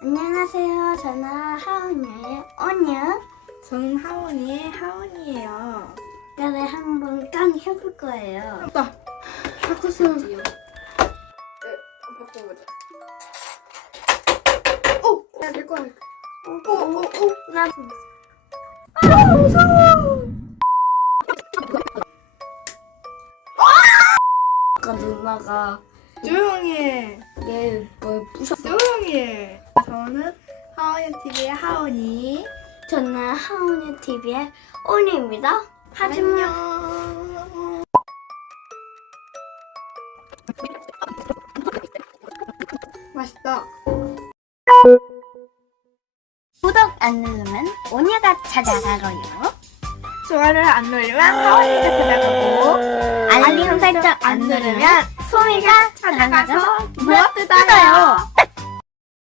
저는 하은이에요. 언니요? 저는 하원이의 하원이에요. 그래 한번 깐 해볼 거예요. 나 바꿨어. 네, 바꿔보자. 오, 야, 될 거야. 오, 오, 오, 오. 나 아, 무서워. 아까 누나가 조용히 해. 저는 하원이 TV의 하원이. 저는 하은이 TV의 언니입니다. 하지만 안녕. 맛있다. 구독 안 누르면 언니가 찾아가고요. 좋아요를 안 누르면 하원이가 찾아가고 알림 설정 안 누르면 소미가 찾아가서 무엇 뜯어요.